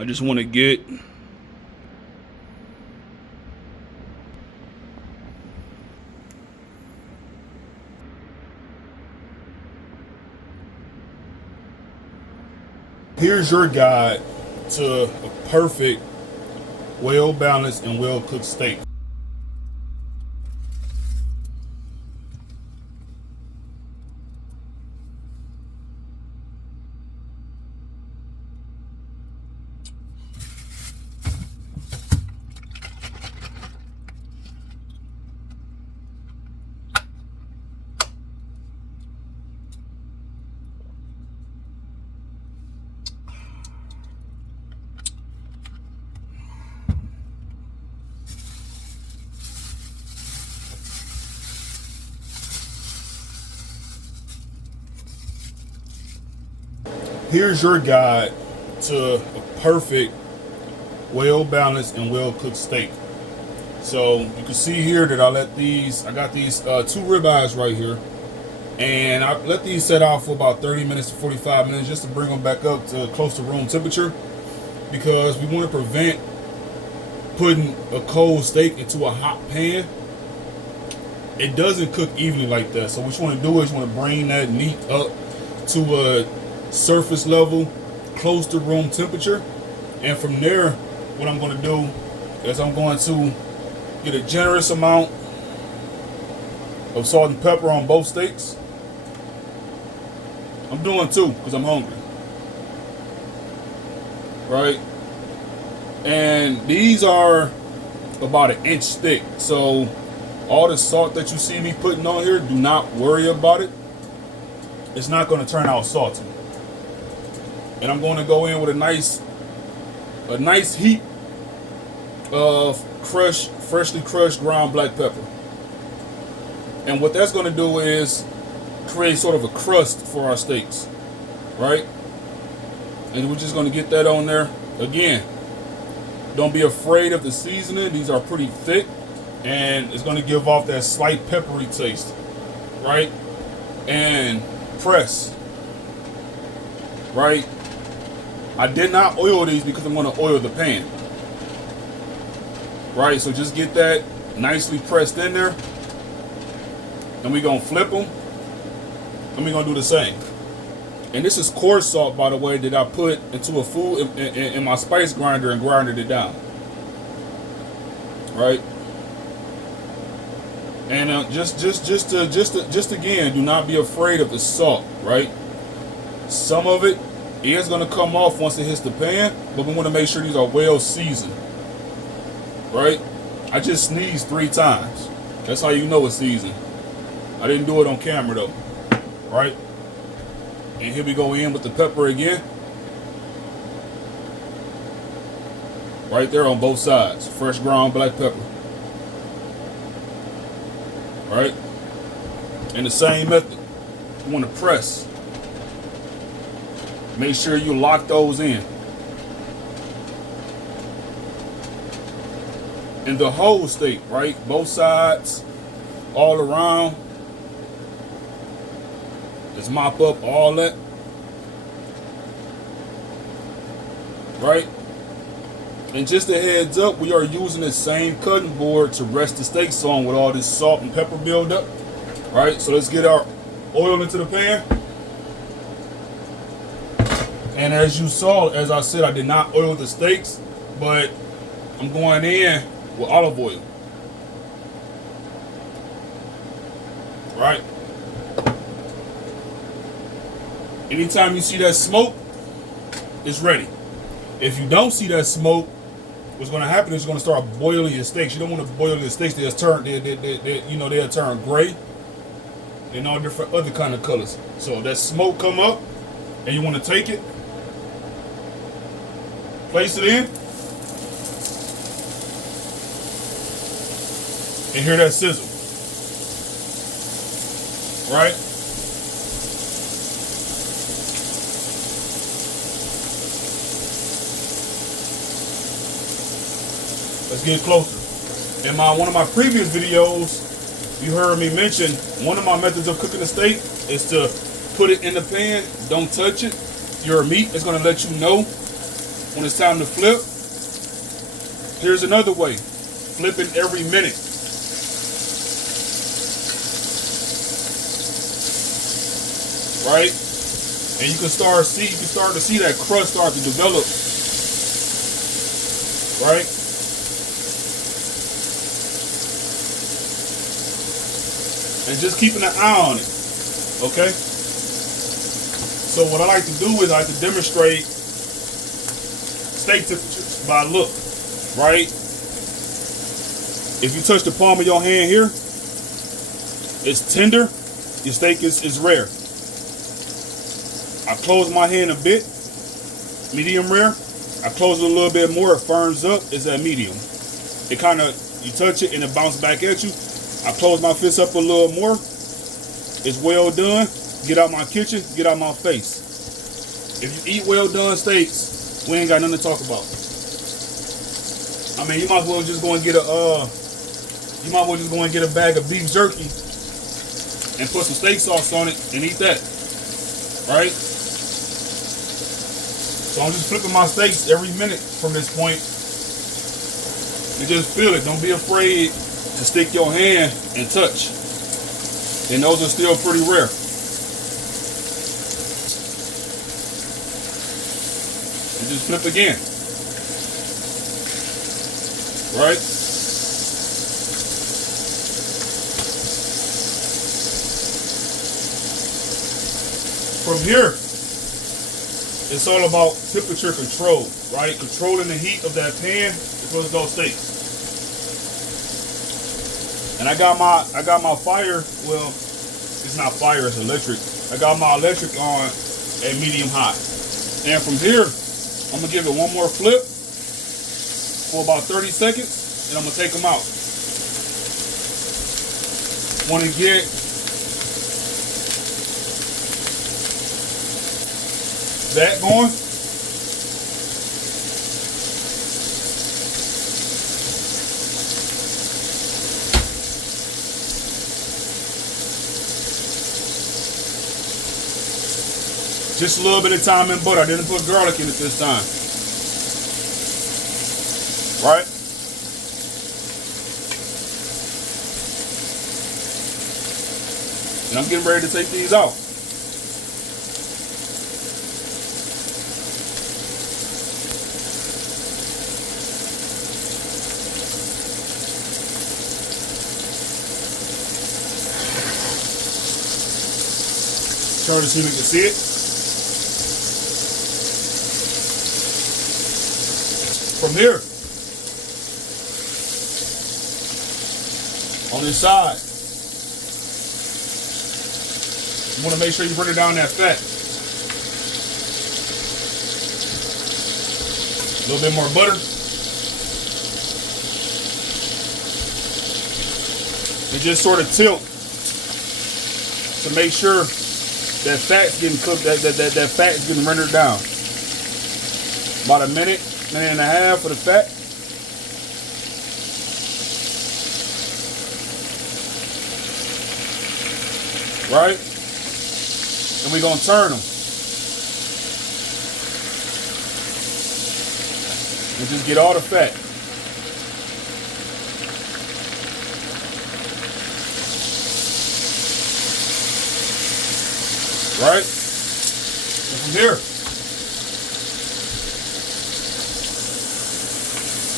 I just want to get here's your guide to a perfect, well-balanced and well-cooked steak. Here's your guide to a perfect, well-balanced and well-cooked steak. So you can see here that I got these 2 ribeyes right here, and I let these set out for about 30 minutes to 45 minutes just to bring them back up to close to room temperature, because we want to prevent putting a cold steak into a hot pan. It doesn't cook evenly like that. So what you want to do is you want to bring that meat up to a surface level close to room temperature, and from there what I'm going to do is I'm going to get a generous amount of salt and pepper on both steaks. I'm doing 2 because I'm hungry, right? And these are about 1 inch thick, so all the salt that you see me putting on here, do not worry about it. It's not going to turn out salty. And I'm going to go in with a nice heap of freshly crushed ground black pepper. And what that's going to do is create sort of a crust for our steaks, right? And we're just going to get that on there. Again, don't be afraid of the seasoning. These are pretty thick, and it's going to give off that slight peppery taste, right? And press, right? I did not oil these because I'm going to oil the pan, right? So just get that nicely pressed in there, and we're going to flip them, and we're going to do the same. And this is coarse salt, by the way, that I put into a food in my spice grinder and grinded it down, right? And just again, do not be afraid of the salt, right? Some of it is going to come off once it hits the pan, but we want to make sure these are well seasoned, right? I just sneezed 3 times. That's how you know it's seasoned. I didn't do it on camera though, right? And here we go in with the pepper again, right there on both sides. Fresh ground black pepper, right? And the same method, you want to press. Make sure you lock those in. And the whole steak, right? Both sides, all around. Just mop up all that. Right? And just a heads up, we are using the same cutting board to rest the steaks on with all this salt and pepper buildup. Right? So let's get our oil into the pan. And as you saw, as I said, I did not oil the steaks, but I'm going in with olive oil. Right? Anytime you see that smoke, it's ready. If you don't see that smoke, what's going to happen is it's going to start boiling your steaks. You don't want to boil your steaks; they'll turn gray and all different other kind of colors. So that smoke come up, and you want to take it, place it in, and hear that sizzle, right? Let's get closer. In one of my previous videos, you heard me mention one of my methods of cooking a steak is to put it in the pan, don't touch it. Your meat is going to let you know when it's time to flip, here's another way. Flipping every minute. Right? And you can start to see that crust start to develop. Right? And just keeping an eye on it. Okay? So what I like to do is I like to demonstrate steak temperatures by look. Right? If you touch the palm of your hand here, it's tender, your steak is rare. I close my hand a bit, medium rare. I close it a little bit more, it firms up, it's at medium. It kind of, you touch it and it bounces back at you. I close my fist up a little more, it's well done. Get out my kitchen, get out my face. If you eat well done steaks, we ain't got nothing to talk about. I mean, you might as well just go and get a bag of beef jerky and put some steak sauce on it and eat that. Right? So I'm just flipping my steaks every minute from this point. You just feel it. Don't be afraid to stick your hand and touch. And those are still pretty rare. And just flip again. Right? From here, it's all about temperature control, right? Controlling the heat of that pan before it goes steaks. And I got my fire, well, it's not fire, it's electric. I got my electric on at medium high. And from here, I'm gonna give it one more flip for about 30 seconds, and I'm gonna take them out. Want to get that going. Just a little bit of thyme and butter. I didn't put garlic in it this time. Right? And I'm getting ready to take these out. Turn to see if we can see it. From here, on this side, you want to make sure you bring it down that fat. A little bit more butter. And just sort of tilt to make sure that fat's getting cooked, that fat is getting rendered down. About a minute and a half for the fat. Right? And we're gonna turn them. And just get all the fat. Right? And from here,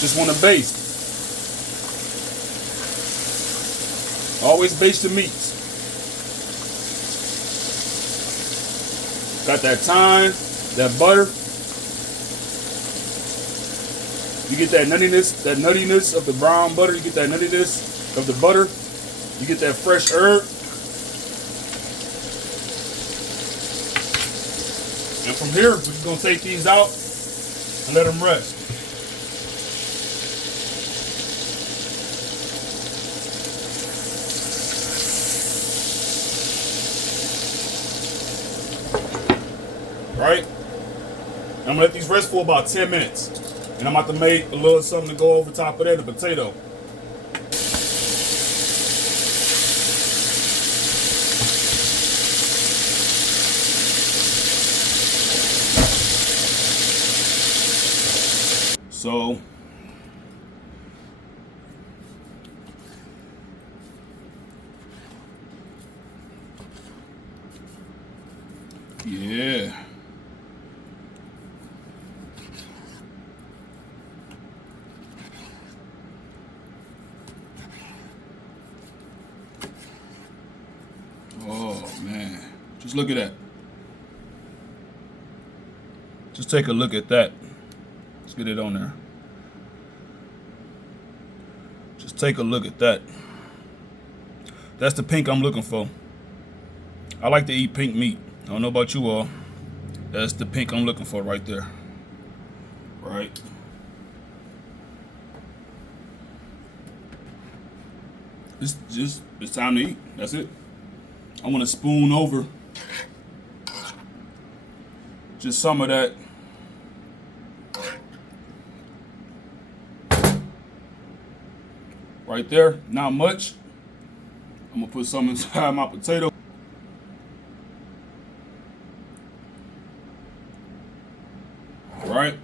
just want to baste. Always baste the meats. Got that thyme, that butter. You get that nuttiness of the brown butter. You get that nuttiness of the butter. You get that fresh herb. And from here, we're just gonna take these out and let them rest. Right? I'm gonna let these rest for about 10 minutes. And I'm about to make a little something to go over top of that, the potato. So yeah. Oh man, just look at that. Just take a look at that. Let's get it on there. Just take a look at that. That's the pink I'm looking for. I like to eat pink meat. I don't know about you all. That's the pink I'm looking for right there. Right. It's time to eat. That's it. I want to spoon over just some of that right there. Not much. I'm gonna put some inside my potato. Right.